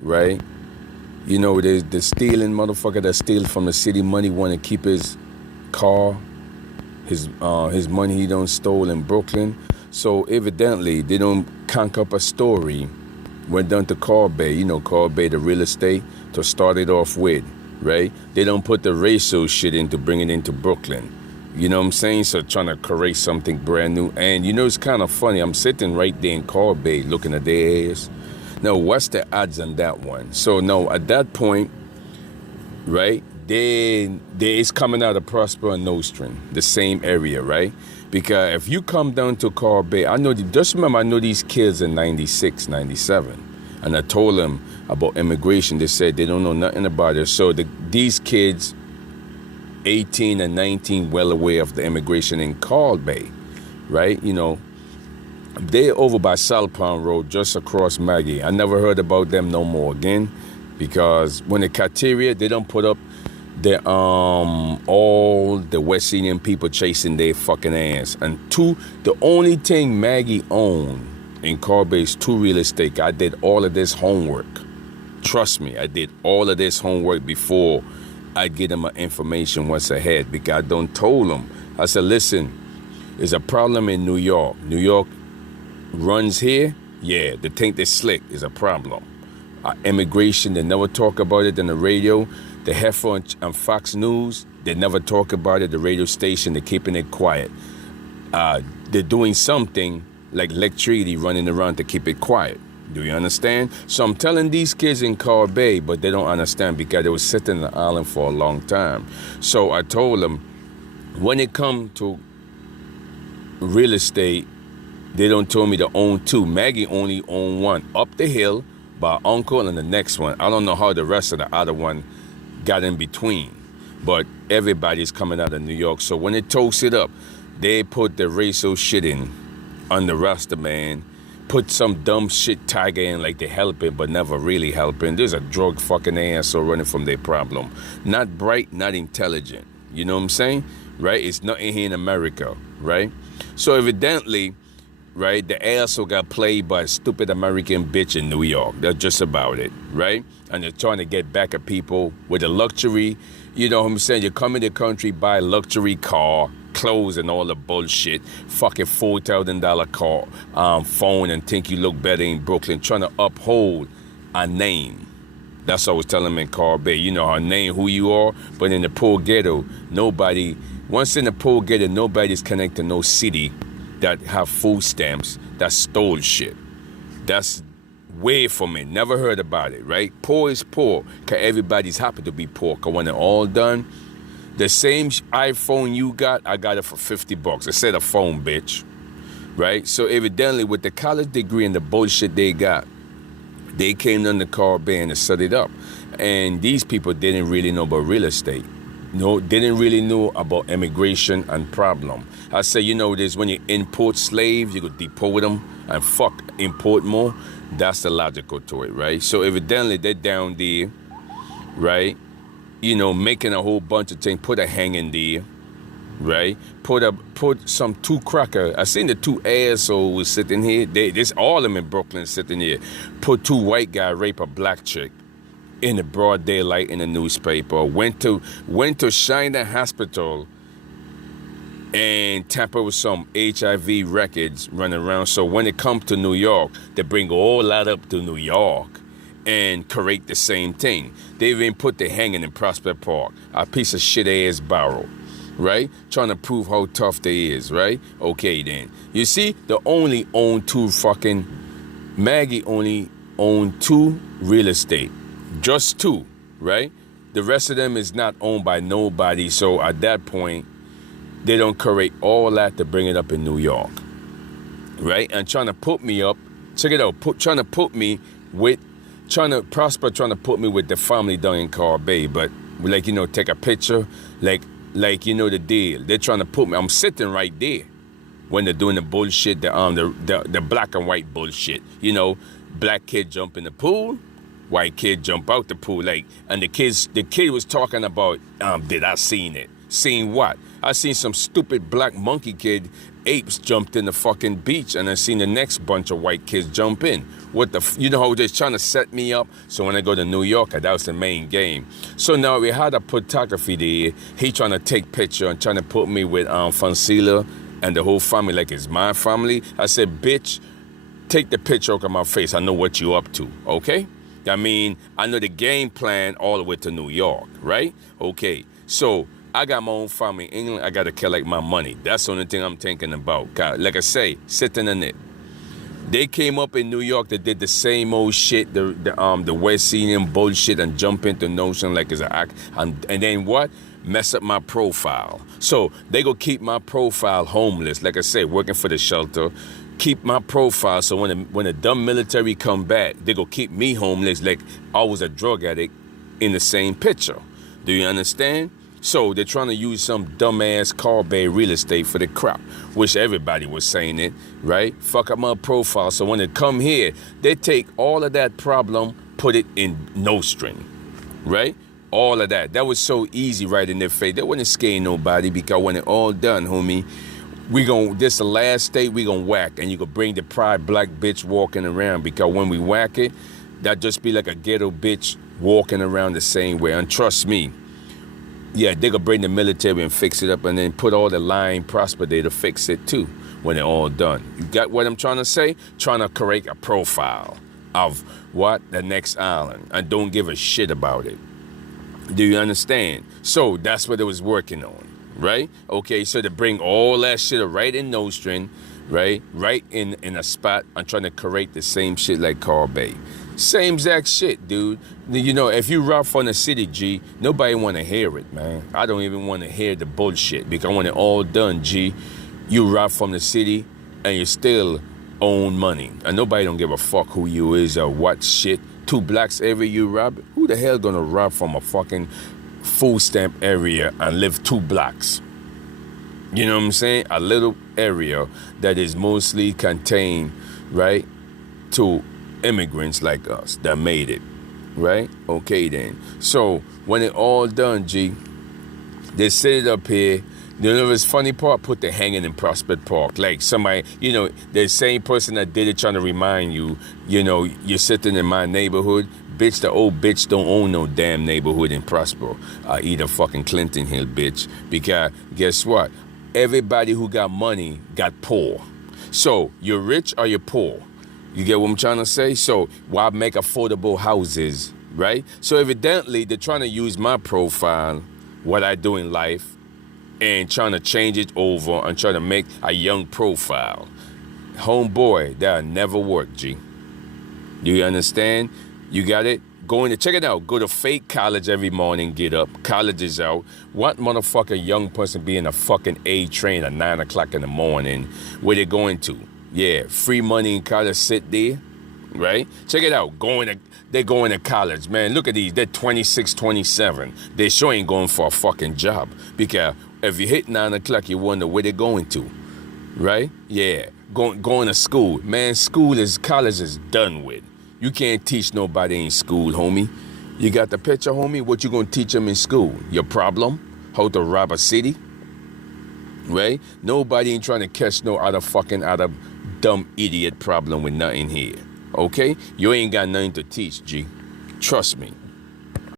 right? You know, the stealing motherfucker that steals from the city money want to keep his car, his money he don't stole in Brooklyn. So evidently they don't conk up a story. Went down to Carl Bay, you know, Carl Bay, the real estate, to start it off with, right? They don't put the racial shit into bringing it into Brooklyn. You know what I'm saying? So trying to create something brand new. And you know, it's kind of funny. I'm sitting right there in Carl Bay looking at their ass. Now, what's the odds on that one? So no, at that point, right, they it's coming out of Prosper and Nostrand, the same area, right? Because if you come down to Carl Bay, just remember, I know these kids in 96, 97. And I told them about immigration. They said they don't know nothing about it. So these kids, 18 and 19, well aware of the immigration in Carl Bay, right? You know, they're over by Salpon Road, just across Maggie. I never heard about them no more again, because when the criteria, they don't put up the all the West Indian people chasing their fucking ass. And the only thing Maggie owned in Carl Bay is 2 real estate. I did all of this homework. Trust me, I did all of this homework before I get them my information once ahead, because I don't told them. I said, listen, there's a problem in New York. New York runs here. Yeah, they think they're slick is a problem. Immigration, they never talk about it on the radio. The Heifer and Fox News, they never talk about it. The radio station, they're keeping it quiet. They're doing something like electricity running around to keep it quiet. Do you understand? So I'm telling these kids in Carl Bay, but they don't understand because they were sitting on the island for a long time. So I told them, when it comes to real estate, they don't tell me to own 2. Maggie only owned 1 up the hill by uncle, and the next one, I don't know how the rest of the other one got in between, but everybody's coming out of New York. So when it toast it up, they put the racial shit in on the Rasta man, put some dumb shit tiger in like they helping, but never really helping. There's a drug fucking asshole running from their problem. Not bright, not intelligent. You know what I'm saying? Right? It's nothing here in America, right? So evidently, right, the asshole got played by a stupid American bitch in New York. That's just about it, right? And they're trying to get back at people with a luxury, you know what I'm saying? You come in the country, buy a luxury car, clothes and all the bullshit, fucking $4,000 car, phone, and think you look better in Brooklyn, trying to uphold a name. That's what I was telling them in Carl Bay. You know, our name, who you are, but in the poor ghetto, once in the poor ghetto, nobody's connected to no city that have food stamps that stole shit. That's way from it. Never heard about it, right? Poor is poor, because everybody's happy to be poor. Because when it's all done, the same iPhone you got, I got it for $50. I said a phone, bitch. Right? So evidently, with the college degree and the bullshit they got, they came down to Carl Bay and set it up. And these people didn't really know about real estate. No, didn't really know about immigration and problem. I say, you know, this when you import slaves, you could deport them and import more. That's the logical to it, right? So evidently they're down there, right? You know, making a whole bunch of things. Put a hanging there, right? Put some 2 cracker. I seen the 2 assholes sitting here. There's all of them in Brooklyn sitting here. Put 2 white guys rape a black chick in the broad daylight in the newspaper. Went to China Hospital and tamper with some HIV records running around. So when it comes to New York, they bring all that up to New York and correct the same thing. They even put the hanging in Prospect Park, a piece of shit ass barrel, right? Trying to prove how tough they is, right? Okay then. You see, they only own 2 Maggie only owned 2 real estate. Just 2, right? The rest of them is not owned by nobody. So at that point, they don't correct all that to bring it up in New York, right? And trying to put me up, check it out, trying to put me with the family down in Carl Bay, but like, you know, take a picture, like you know the deal. They're trying to put me, I'm sitting right there when they're doing the bullshit, the black and white bullshit. You know, black kid jump in the pool, white kid jump out the pool, like, and the kid was talking about, did I seen it? Seen what? I seen some stupid black monkey kid, apes jumped in the fucking beach, and I seen the next bunch of white kids jump in. you know how they're trying to set me up? So when I go to New York, that was the main game. So now we had a photography there. He trying to take picture and trying to put me with Francila and the whole family like it's my family. I said, bitch, take the picture out of my face. I know what you up to, okay? I mean, I know the game plan all the way to New York, right? Okay, so I got my own family in England. I got to collect my money. That's the only thing I'm thinking about. God, like I say, sitting in it. They came up in New York. They did the same old shit, the West Indian bullshit, and jump into notion like it's an act. And then what? Mess up my profile. So they go keep my profile homeless. Like I say, working for the shelter. Keep my profile so when the dumb military come back, they go keep me homeless like I was a drug addict in the same picture. Do you understand? So they're trying to use some dumbass Carl Bay real estate for the crap, which everybody was saying it, right? Fuck up my profile. So when they come here, they take all of that problem, put it in no string, right? All of that. That was so easy right in their face. They wouldn't scare nobody because when it all done, homie, this the last state we gonna whack, and you could bring the pride black bitch walking around, because when we whack it, that just be like a ghetto bitch walking around the same way. And trust me, yeah, they gonna bring the military and fix it up, and then put all the lying prosper there to fix it too when they're all done. You got what I'm trying to say? Trying to correct a profile of what? The next island, and don't give a shit about it. Do you understand? So that's what they was working on. Right? Okay, so to bring all that shit right in no string, right? Right in a spot, I'm trying to correct the same shit like Carl Bay. Same exact shit, dude. You know, if you rough on the city, G, nobody want to hear it, man. I don't even want to hear the bullshit, because when it all done, G, you rob from the city and you still own money. And nobody don't give a fuck who you is or what shit. 2 blocks every you rob. Who the hell gonna rob from a fucking food stamp area and live 2 blocks? You know what I'm saying? A little area that is mostly contained, right, to immigrants like us that made it, right? Okay then. So when it all done, G, they set it up here. You know this funny part? Put the hanging in Prospect Park. Like somebody, you know, the same person that did it trying to remind you, you know, you're sitting in my neighborhood. Bitch, the old bitch don't own no damn neighborhood in Prosper. Either fucking Clinton Hill, bitch. Because guess what? Everybody who got money got poor. So you're rich or you're poor. You get what I'm trying to say? So why make affordable houses, right? So evidently they're trying to use my profile, what I do in life, and trying to change it over and trying to make a young profile. Homeboy, that'll never work, G. Do you understand? You got it? Check it out. Go to fake college every morning, get up. College is out. What motherfucker young person be in a fucking A train at 9 o'clock in the morning? Where they going to? Yeah, free money in college, sit there, right? Check it out. They're going to college, man. Look at these. They're 26, 27. They sure ain't going for a fucking job. Because if you hit 9 o'clock, you wonder where they're going to, right? Yeah, going to school. Man, college is done with. You can't teach nobody in school, homie. You got the picture, homie? What you gonna teach them in school? Your problem? How to rob a city? Right? Nobody ain't trying to catch no other dumb idiot problem with nothing here. Okay? You ain't got nothing to teach, G. Trust me.